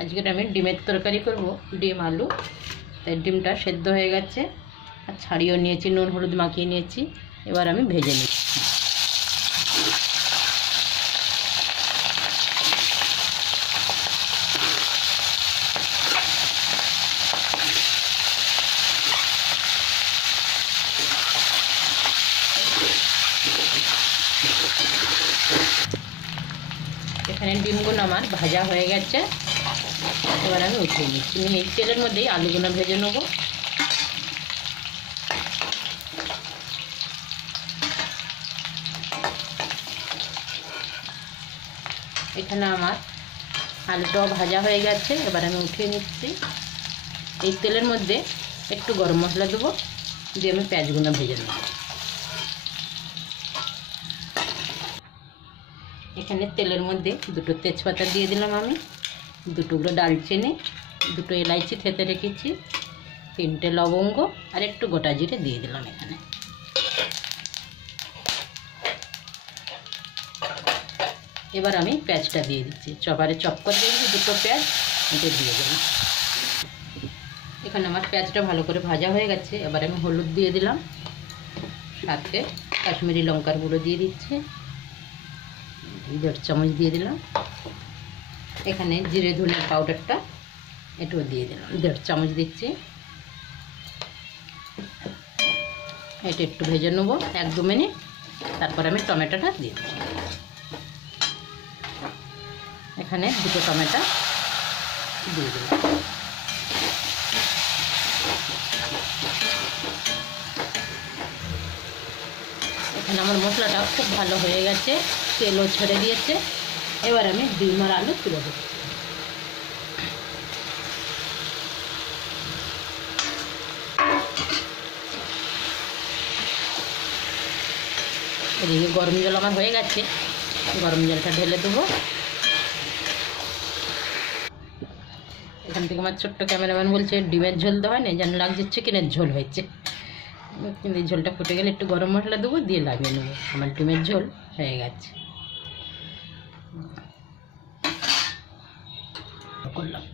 আজকে আমি ডিমের তরকারি করব, ডিম আলু। তাই ডিমটা সেদ্ধ হয়ে গেছে আর ছাড়িয়েও নিয়েছি, নুন হলুদ মাখিয়ে নিয়েছি। এবার আমি ভেজে নিচ্ছি। এখানে ডিমগুলো আমার ভাজা হয়ে গেছে, এবার আমি উঠিয়ে নিচ্ছি। এই তেলের মধ্যেই আলুগুলো ভেজে নেব। এখানে আমার আলুটাও ভাজা হয়ে গেছে, এবার আমি উঠিয়ে নিচ্ছি। এই তেলের মধ্যে একটু গরম মশলা দেবো, দিয়ে আমি পেঁয়াজগুলো ভেজে নেব। এখানে তেলের মধ্যে দুটো তেজপাতা দিয়ে দিলাম আমি, দুটুকরো দারচিনি, দুটো এলাইচি থেতে রেখেছি, 3টে লবঙ্গ আর একটু গোটা জিরে দিয়ে দিলাম এখানে। এবার আমি পেঁয়াজটা দিয়ে দিচ্ছি, চপারে চপ করে দিয়েছি দুটো পেঁয়াজ, এটা দিয়ে দিলাম। এখানে আমার পেঁয়াজটা ভালো করে ভাজা হয়ে গেছে, এবার আমি হলুদ দিয়ে দিলাম, সাথে কাশ্মীরি লঙ্কার গুঁড়ো দিয়ে দিচ্ছি, 1.5 চামচ দিয়ে দিলাম। এখানে জিরে ধনে পাউডারটা এটাও দিয়ে দিলাম, 1.5 চামচ দিচ্ছি। এটা একটু ভেজে নেব 1-2 মিনিট, তারপর আমি টমেটোটা দিয়ে দেব। এখানে 2টো টমেটো দিয়ে দিলাম। এখানে আমার মশলাটা খুব ভালো হয়ে গেছে, তেলও ছেড়ে দিয়েছে। এবার আমি ডিম আর আলু তুলে দেবো। এদিকে গরম জল আমার হয়ে গেছে, গরম জলটা ঢেলে দেবো। এখান থেকে আমার ছোট্ট ক্যামেরাম্যান বলছে ডিমের ঝোল দেওয়া হয় না, যেন লাগছে চিকেনের ঝোল হয়েছে। কিন্তু এই ঝোলটা ফুটে গেলে একটু গরম মশলা দেবো, দিয়ে লাগিয়ে নেবো। আমার ডিমের ঝোল হয়ে গেছে। করলাম।